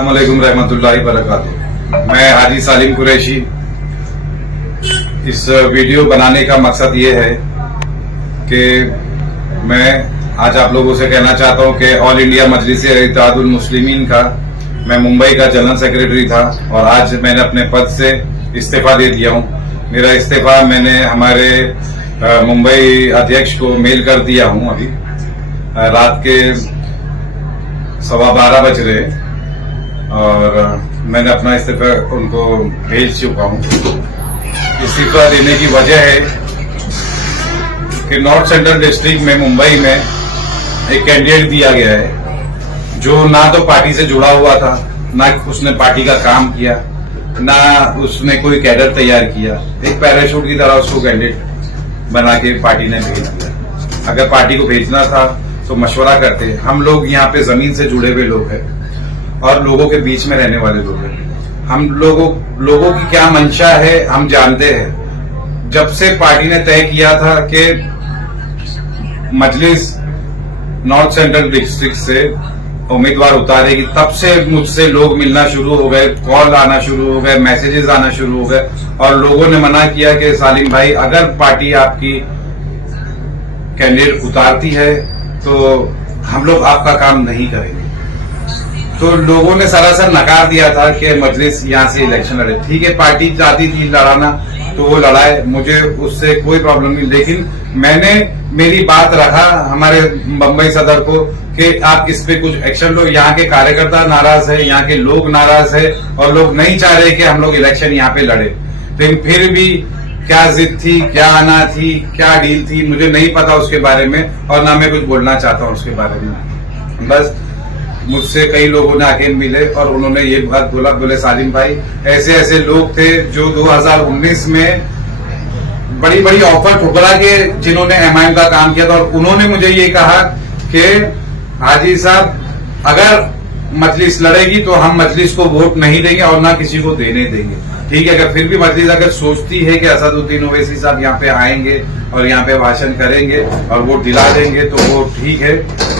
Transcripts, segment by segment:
अस्सलामुअलैकुम रहमतुल्लाहि बरकातुहू। मैं हाजी सालिम कुरैशी। इस वीडियो बनाने का मकसद ये है कि मैं आज आप लोगों से कहना चाहता हूं कि ऑल इंडिया मजलिस-ए-इत्तेहादुल मुस्लिमीन का मैं मुंबई का जनरल सेक्रेटरी था और आज मैंने अपने पद से इस्तीफा दे दिया हूं। मेरा इस्तीफा मैंने हमारे मुंबई अध्यक्ष को मेल कर दिया हूं। अभी रात के 12:15 बज रहे और मैंने अपना इस्तीफा उनको भेज चुका हूं। इस्तीफा देने की वजह है कि नॉर्थ सेंट्रल डिस्ट्रिक्ट में मुंबई में एक कैंडिडेट दिया गया है जो ना तो पार्टी से जुड़ा हुआ था, ना उसने पार्टी का काम किया, ना उसने कोई कैडर तैयार किया। एक पैराशूट की तरह उसको कैंडिडेट बना के पार्टी ने भेज दिया। अगर पार्टी को भेजना था तो मशवरा करते। हम लोग यहाँ पे जमीन से जुड़े हुए लोग हैं और लोगों के बीच में रहने वाले लोग हैं। हम लोगों की क्या मंशा है हम जानते हैं। जब से पार्टी ने तय किया था कि मजलिस नॉर्थ सेंट्रल डिस्ट्रिक्ट से उम्मीदवार उतारेगी, तब से मुझसे लोग मिलना शुरू हो गए, कॉल आना शुरू हो गए, मैसेजेस आना शुरू हो गए और लोगों ने मना किया कि सालिम भाई अगर पार्टी आपकी कैंडिडेट उतारती है तो हम लोग आपका काम नहीं करेंगे। तो लोगों ने सरासर नकार दिया था कि मजलिस यहाँ से इलेक्शन लड़े। ठीक है, पार्टी चाहती थी लड़ाना तो वो लड़ाए, मुझे उससे कोई प्रॉब्लम नहीं। लेकिन मैंने मेरी बात रखा हमारे बम्बई सदर को कि आप इस पे कुछ एक्शन लो। यहाँ के कार्यकर्ता नाराज है, यहाँ के लोग नाराज है और लोग नहीं चाह रहे कि हम लोग इलेक्शन यहाँ पे लड़े। लेकिन फिर भी क्या जिद थी, क्या आना थी, क्या डील थी, मुझे नहीं पता उसके बारे में और ना मैं कुछ बोलना चाहता हूँ उसके बारे में। बस मुझसे कई लोगों ने आके मिले और उन्होंने ये बात बोले सालिम भाई ऐसे ऐसे लोग थे जो 2019 में बड़ी बड़ी ऑफर ठुकरा के जिन्होंने एमआईएम का काम किया था और उन्होंने मुझे ये कहा कि हाजी साहब अगर मजलिस लड़ेगी तो हम मजलिस को वोट नहीं देंगे और ना किसी को देने देंगे। ठीक है, अगर फिर भी मजलिस अगर सोचती है कि असदुद्दीन ओवैसी साहब यहाँ पे आएंगे और यहाँ पे भाषण करेंगे और वोट दिला देंगे तो वो ठीक है,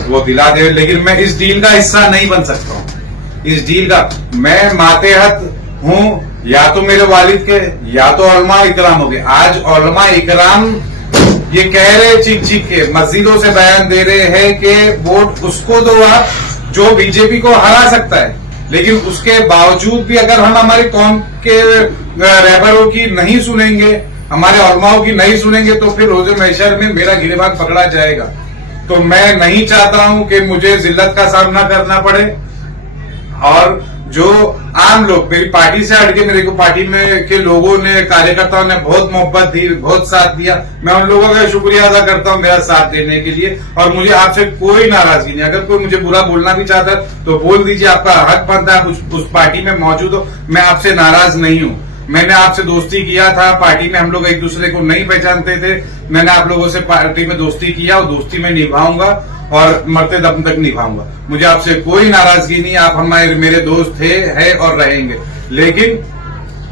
वो दिला दे। लेकिन मैं इस डील का हिस्सा नहीं बन सकता हूँ। इस डील का मैं मातेहत हूँ या तो मेरे वालिद के या तो उलमा इकराम हो गए। आज उलमा इकराम ये कह रहे चीख चीख के मस्जिदों से बयान दे रहे हैं कि वोट उसको दो आप जो बीजेपी को हरा सकता है। लेकिन उसके बावजूद भी अगर हम हमारे कौम के रहबरों की नहीं सुनेंगे, हमारे उलमाओं की नहीं सुनेंगे तो फिर रोज़े महशर में मेरा गिरबान पकड़ा जाएगा। तो मैं नहीं चाहता हूं कि मुझे जिल्लत का सामना करना पड़े। और जो आम लोग मेरी पार्टी से हटके मेरे को पार्टी में के लोगों ने, कार्यकर्ताओं ने बहुत मोहब्बत दी, बहुत साथ दिया, मैं उन लोगों का शुक्रिया अदा करता हूं मेरा साथ देने के लिए। और मुझे आपसे कोई नाराजगी नहीं। अगर कोई मुझे बुरा बोलना भी चाहता है तो बोल दीजिए, आपका हक बनता है, आप उस पार्टी में मौजूद हो। मैं आपसे नाराज नहीं हूं। मैंने आपसे दोस्ती किया था, पार्टी में हम लोग एक दूसरे को नहीं पहचानते थे। मैंने आप लोगों से पार्टी में दोस्ती किया और दोस्ती में निभाऊंगा और मरते दम तक निभाऊंगा। मुझे आपसे कोई नाराजगी नहीं। आप हमारे मेरे दोस्त थे, है और रहेंगे। लेकिन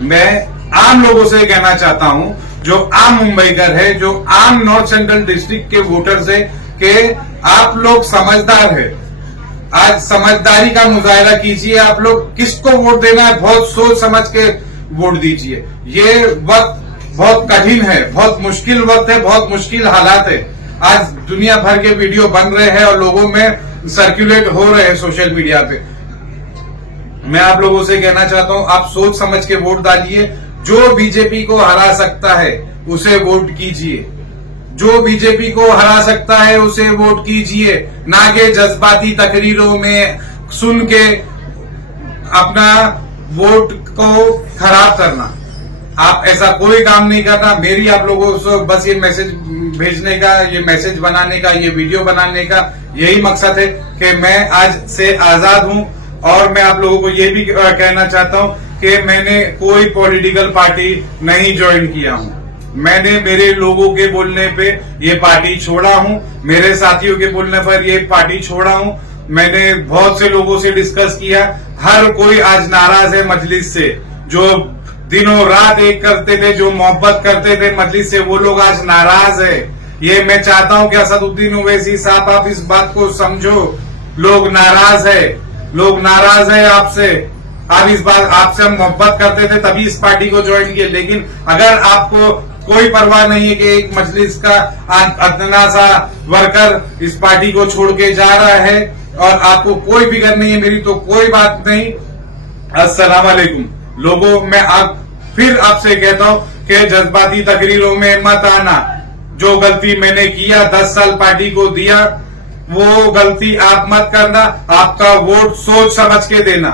मैं आम लोगों से कहना चाहता हूं जो आम मुंबईकर है, जो आम नॉर्थ सेंट्रल डिस्ट्रिक्ट के वोटर्स है कि आप लोग समझदार है। आज समझदारी का मुजाहरा कीजिए। आप लोग किसको वोट देना है बहुत सोच समझ के वोट दीजिए। ये वक्त बहुत कठिन है, बहुत मुश्किल वक्त है, बहुत मुश्किल हालात है। आज दुनिया भर के वीडियो बन रहे हैं और लोगों में सर्कुलेट हो रहे हैं सोशल मीडिया पे। मैं आप लोगों से कहना चाहता हूं आप सोच समझ के वोट डालिए। जो बीजेपी को हरा सकता है उसे वोट कीजिए। जो बीजेपी को हरा सकता है उसे वोट कीजिए, ना कि जज्बाती तकरीरों में सुन के अपना वोट को खराब करना। आप ऐसा कोई काम नहीं करना। मेरी आप लोगों से बस ये मैसेज भेजने का, ये मैसेज बनाने का, ये वीडियो बनाने का यही मकसद है कि मैं आज से आजाद हूं। और मैं आप लोगों को ये भी कहना चाहता हूं कि मैंने कोई पॉलिटिकल पार्टी नहीं ज्वाइन किया हूं। मैंने मेरे लोगों के बोलने पे ये पार्टी छोड़ा हूं, मेरे साथियों के बोलने पर ये पार्टी छोड़ा हूं। मैंने बहुत से लोगों से डिस्कस किया, हर कोई आज नाराज है मजलिस से। जो दिनों रात एक करते थे, जो मोहब्बत करते थे मजलिस से, वो लोग आज नाराज है। ये मैं चाहता हूं कि असदुद्दीन ओवैसी साहब आप इस बात को समझो। लोग नाराज है, लोग नाराज है आपसे। आप इस बार आपसे हम मोहब्बत करते थे तभी इस पार्टी को ज्वाइन किए, लेकिन अगर आपको कोई परवाह नहीं है कि एक मजलिस का अदना सा वर्कर इस पार्टी को छोड़ के जा रहा है और आपको कोई फिक्र नहीं है मेरी, तो कोई बात नहीं। अस्सलाम वालेकुम लोगों, मैं फिर आपसे कहता हूं कि जज्बाती तकरीरों में मत आना। जो गलती मैंने किया 10 साल पार्टी को दिया, वो गलती आप मत करना। आपका वोट सोच समझ के देना,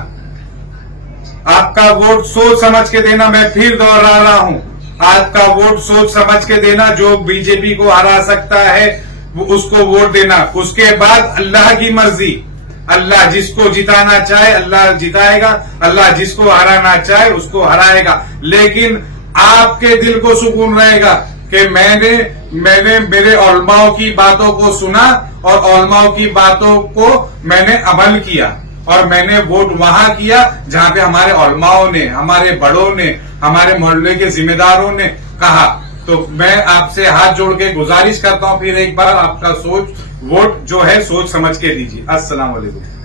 आपका वोट सोच समझ के देना। मैं फिर दोहरा रहा हूं, आपका वोट सोच समझ के देना। जो बीजेपी को हरा सकता है वो उसको वोट देना। उसके बाद अल्लाह की मर्जी, अल्लाह जिसको जिताना चाहे अल्लाह जिताएगा, अल्लाह जिसको हराना चाहे उसको हराएगा। लेकिन आपके दिल को सुकून रहेगा कि मैंने मेरे उलमाओं की बातों को सुना और उलमाओं की बातों को मैंने अमल किया और मैंने वोट वहां किया जहां पे हमारे उलमाओं ने, हमारे बड़ों ने, हमारे मोहल्ले के जिम्मेदारों ने कहा। तो मैं आपसे हाथ जोड़ के गुजारिश करता हूं फिर एक बार, आपका वोट जो है सोच समझ के दीजिए। अस्सलाम वालेकुम।